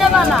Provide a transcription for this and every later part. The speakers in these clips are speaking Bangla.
নেবা না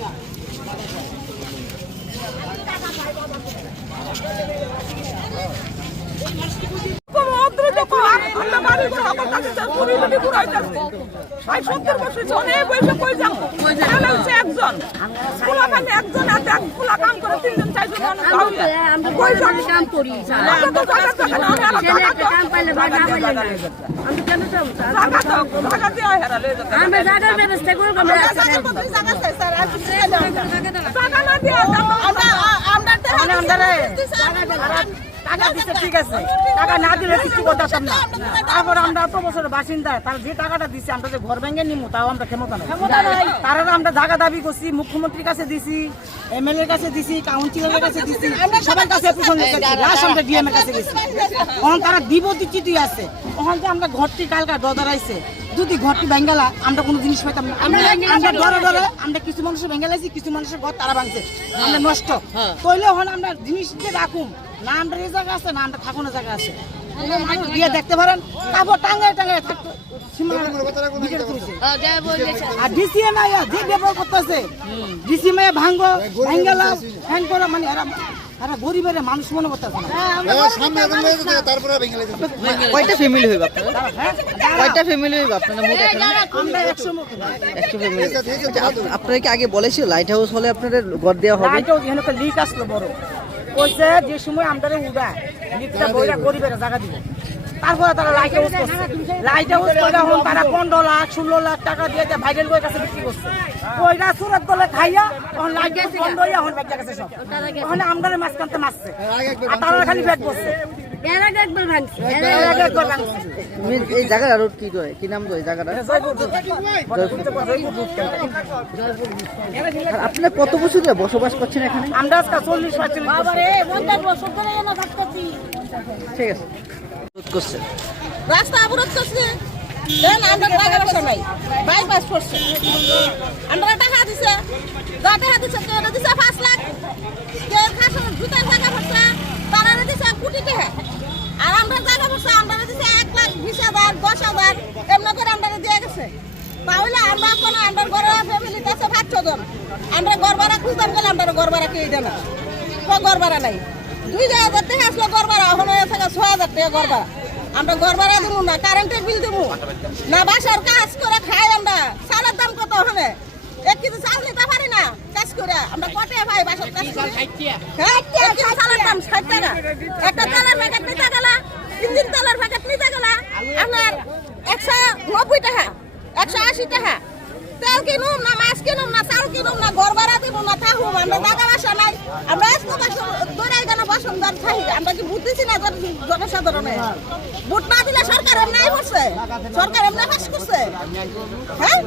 একজন। পোলাখানে একজন আর এক পোলা কাম করে তিনজন চারজন মানুষ তাহলে কই যাবে? কাম করি কাম পাইলে বা না পাইলে আমি কেন যাব? জায়গা তো- জায়গা দেওয়া হেরা লয়ে যেতে হবে। আমরা জায়গার ব্যবস্থা করব আমরা জায়গা চাই স্যার আর কিছু। জায়গা না দেওয়া আমরা আমরা আমরা টাকা দিচ্ছে ঠিক আছে। টাকা না দিলে কিছু করতাম না। তারপর আমরা এত বছরের বাসিন্দা তার যে টাকাটা দিচ্ছে আমরা যে ঘর ভেঙে নিমু তাও আমরা ক্ষমতা নাই। তারা আমরা জায়গা দাবি করছি মুখ্যমন্ত্রীর কাছে দিছি এমএলএর কাছে দিছি কাউন্সিলরের কাছে দিছি সবার কাছে লাস্ট আমরা ডিএম এর কাছে গেছি। তখন তারা দিব চিঠি আছে। তখন যে আমরা ঘরটি কালকা দদারাইছে যদি ঘরটি ভেঙ্গালা আমরা কোনো জিনিস পাইতাম না। আমরা আমরা ডরে ডরে আমরা কিছু মানুষের ভেঙ্গালাইছি কিছু মানুষের ঘর তারা ভাঙছে। আমরা নষ্ট। তৈলে হন আমরা জিনিস দিয়ে রাখুম। না এই জায়গা আছে না থাকুনের জায়গা আছে। মানুষ গিয়ে দেখতে পারেন কাপড় টাঙ্গায় টাঙ্গায় থাকতো। আর যে ব্যবহার করতেছে ডিসিএম ভাঙ্গো ভাঙ্গালা হ্যাং করা মানে এরা এরা গরিবের মানুষ মনে করতেছে না। সামনে একদম লেগে যেতে, তারপরে ভেঙে লেগে যেতে। কয়টা ফ্যামিলি হইব আপনারা? কয়টা ফ্যামিলি হইব আপনারা? মোট এখানে আমরা একশো মতো। একশো ফ্যামিলি আপনারা কি আগে বলেছিল লাইট হাউস হলে আপনাদের ঘর দেওয়া হবে? এখানে লিক আসলো বড়। কইছে যে সময় আমাদের উড়ায় লিকটা বইরা গরিবের জায়গা দিব। তারপরে তারা লাইট হাউস করছে। লাইট হাউস করে হন তারা পনেরো লাখ ষোলো লাখ টাকা দিয়ে যে ভাইরাল বইয়ের কাছে বিক্রি করছে। ওইটা সুরত বলে খাইয়া তখন লাইট হাউস বন্ধ হইয়া হন ব্যাগ গেছে সব। ওখানে আমাদের মাঝখানতে মারছে। আর তারা খালি ব্যাগ বসছে এর আগে একবার ভাঙছি। এর এর আগে একবার ভাঙছে। তুমি এই জায়গার আর কি কয় কি নাম কয় জায়গাটা আপনারা কত বছর ধরে বসবাস করছেন এখানে? আমরা আজকে চল্লিশ পঁয়তাল্লিশ বছর। ঠিক আছে। রাস্তা অবরোধ করছে। দেন আমরা টাকা পয়সা নাই। বাইপাস করছে। আমরা টাকা দিছে। যা টাকা দিছে কেউ দিছে পাঁচ লাখ। কেউ খাসা জুতার টাকা পয়সা তারা দিছে কোটি টাকা আর আমরা টাকা পয়সা আমরা দিছে এক লাখ বিশ হাজার এমনি করে দিয়ে গেছে। তাহলে আমরা কোনো আমরা ঘরে ফ্যামিলিতে আছে পাঁচ ছজন আমরা ভাড়া খুঁজতাম গেলে আমরা ভাড়া কেউ দেয় না। ভাড়া নাই। দুই হাজার টাকা আসলো ভাড়া, এখন হয়ে থাকে ছয় হাজার টাকা ভাড়া। আমরা ভাড়া দেবো না কারেন্টের বিল দেবো না বাসার কাজ করে খাই আমরা। চালের দাম কত হবে এক কেজি চাল নিতে পারি না, কাজ করে। আমরা কটে ভাই বাসার কাজ করে। হ্যাঁ একটা তেলের প্যাকেট নিতে গেলে, তিন দিন তেলের প্যাকেট নিতে আপনার একশো নব্বই টাকা একশো আশি টাকা। তেল কিনুম না মাছ কিনুম না চাল কিনুম না ঘর ভাড়া দিব না থাকুম আমরা টাকা বাসা নাই। আমরা আজকে বাসা দৌড়াই গেল বাসনদার থাকি আমরা কি বুঝ দিছি না জনসাধারণে? ভোট না দিলে সরকার এমনি করছে। সরকার এমনি পাস করছে। হ্যাঁ?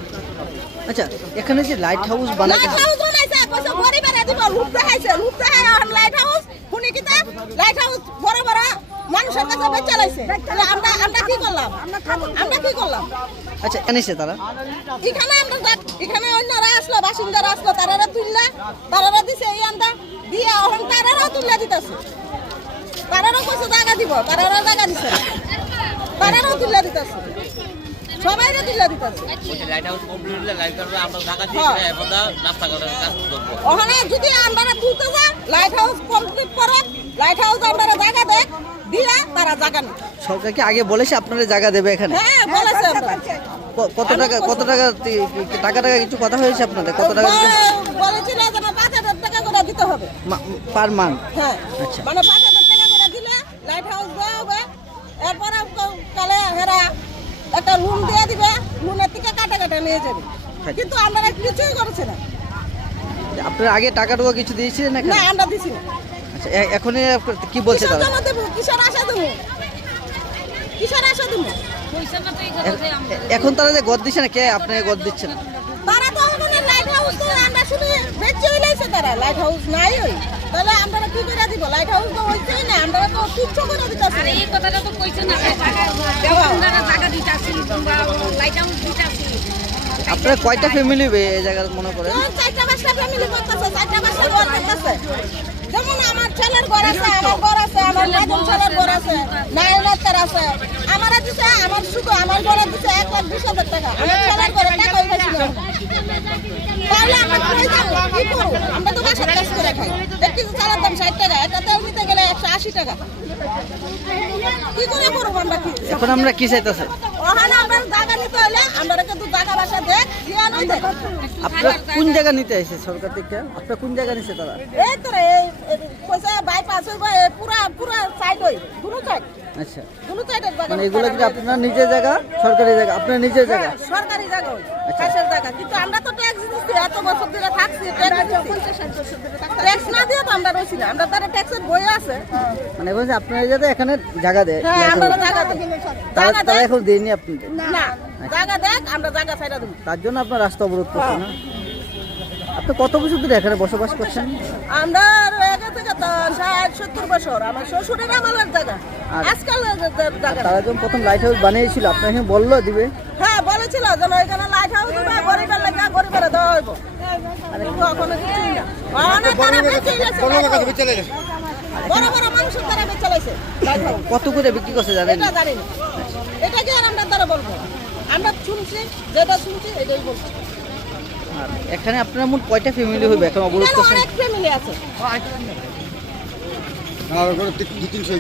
আচ্ছা এখানে যে লাইট হাউস বানাতে লাইট হাউস বানাইছে কইছে গরিবের দিব দেখাইছে। লুট দেখাই এখন লাইট হাউস শুনি কিতা লাইট হাউস বড় মানুষের কাছে বেচে লাইছে তাহলে আমরা আমরা কি করলাম? আমরা কি করলাম? আচ্ছা এনেছে তারা। এখানে আমরা এখানে অন্যরা আসলো বাসিন্দারা আসলো তারারা তুললা তারারা দিছে এই আন্দা। দিয়ে অহন তারারাও তুললা দিতেছে। তারারাও কইছে জায়গা দিব তারারাও জায়গা দিছে তারারাও তুললা তুললে দিতেছে। সবাই তুললে দিতেছে লাইট হাউস কমপ্লিট লাইট হাউসে আমরা ঢাকা হ্যাঁ। ওখানে যদি আমরা তুলতে যান লাইট হাউস আমরা জায়গা দেখ দিয়ে তারা জায়গা নেই সরকারকে আগে বলেছে আপনারা জায়গা দেবে এখানে? হ্যাঁ বলেছে কত টাকা কত টাকা টাকা টাকা কিছু কথা হয়েছে আপনাদের? কত টাকা বলেছিল যে না পাঁচ হাজার টাকা করে দিতে হবে। Per month? হ্যাঁ। আচ্ছা। মানে পাঁচ হাজার টাকা করে দিলে লাইট হাউস দেওয়া হবে। এরপরে একটা রুম দিয়ে দিবে রুমের থেকে কাটা কাটা নিয়ে যাবে। কিন্তু আমরা কিছুই করেছি না। আপনার আগে টাকা টাকা কিছু দিয়েছিলেন না এখানে? আমরা দিছি না। আচ্ছা এ- এখনই আপনার কি বলছে তারা দেবো? কিসের আশা দেবো? কিসের আশা দেবো? এখন তারা যে গদ দিচ্ছে না কে আপনাকে গদ দিচ্ছেন তারা তো ওখানে লাইট হাউস তো আমরা শুধু তারা লাইট হাউস নাই ওই। তাহলে আমরা কি করে দিব? লাইট হাউস তো হইছেই না আমরা তো কিচ্ছু করে দিতেছি। আরে এই কথাটা তো কইছে না আপনারা জায়গা দিতে আসি তোমরা লাইট হাউস দিতে আসি আপনারা কয়টা ফ্যামিলি এই জায়গায় মনে করেন? চারটা পাঁচটা ফ্যামিলি করতেছে? চারটা পাঁচটা ঘর করতেছে? যেমন আমার ছেলের ঘর আছে আমার ঘর আছে আমার মাদুর ছেলের ঘর আছে নাইনার আছে। আমার দিছে আমার শুধু আমার ঘরে দিছে এক লাখ বিশ হাজার টাকা। আমার ছেলের ঘরে টাকা হইতেছিল তাহলে আমরা কই যাব কি করব? আমরা তো বাসার কাজ করে খাই। এক কেজি চালের দাম ষাট টাকা একটা তেল নিতে গেলে একশো আশি টাকা। কি করে করব আমরা কি? এখন আমরা কি চাইতেছে? ওখানে আমরা জায়গা নিতে হলে আমরা কিন্তু জায়গা বাসা দেখ দিয়ে নয় দেখ আপনারা কোন জায়গা নিতে আসছে সরকার থেকে? আপনারা কোন জায়গা নিচ্ছে তারা? এই তো এই বাইপাস হইব পুরা পুরা সাইড হই দুনো সাইড আচ্ছা। দুনো সাইডের জায়গা মানে এগুলো কি আপনার নিজের জায়গা সরকারি জায়গা? আপনার নিজের জায়গা? হ্যাঁ, সরকারি জায়গা হই জায়গা। কিন্তু আমরা তো এত বছর ধরে থাকছি ট্যাক্স না দিয়ে তো আমরা রয়েছি না আমরা তারা ট্যাক্সের বই আছে। মানে বলছি আপনারা যাতে এখানে জায়গা দেয় হ্যাঁ আমরা জায়গা দিই। তারা তারা এখন দেয়নি আপনাদের? না। জায়গা দেখ আমরা জায়গা ছাইড়া দেবো। তার জন্য আপনার রাস্তা অবরোধ করছেন না? আপনি কত বছর ধরে এখানে বসবাস করছেন? আমরা তো ষাট সত্তর বছর। আমার শ্বশুরের আমলের জায়গা। আর- আজকাল জায়গা। তারা যখন প্রথম লাইট হাউস বানিয়েছিল আপনার এখানে বলল দিবে? হ্যাঁ বলেছিল যেন এখানে লাইট হাউস দিবে গরিবের লাগে গরিবের দেওয়া হইব। কিন্তু কিছুই না। অনেক তারা বেঁচে গেছে কোনো light এলাকা house। থেকে চলে গেছে। বড় বড় মানুষের তারা বেঁচে গেছে কত করে বিক্রি করছে জানেন? এটা জানি না। এটা কি আর আমরা তারা বলব? আমরা শুনছি যেটা শুনছি এটাই বলছি। এখানে আপনার মোট কয়টা ফ্যামিলি হবে? এখন অবরোধ করছেন? অনেক ফ্যামিলি আছে। আর ওখানে দু তিনশো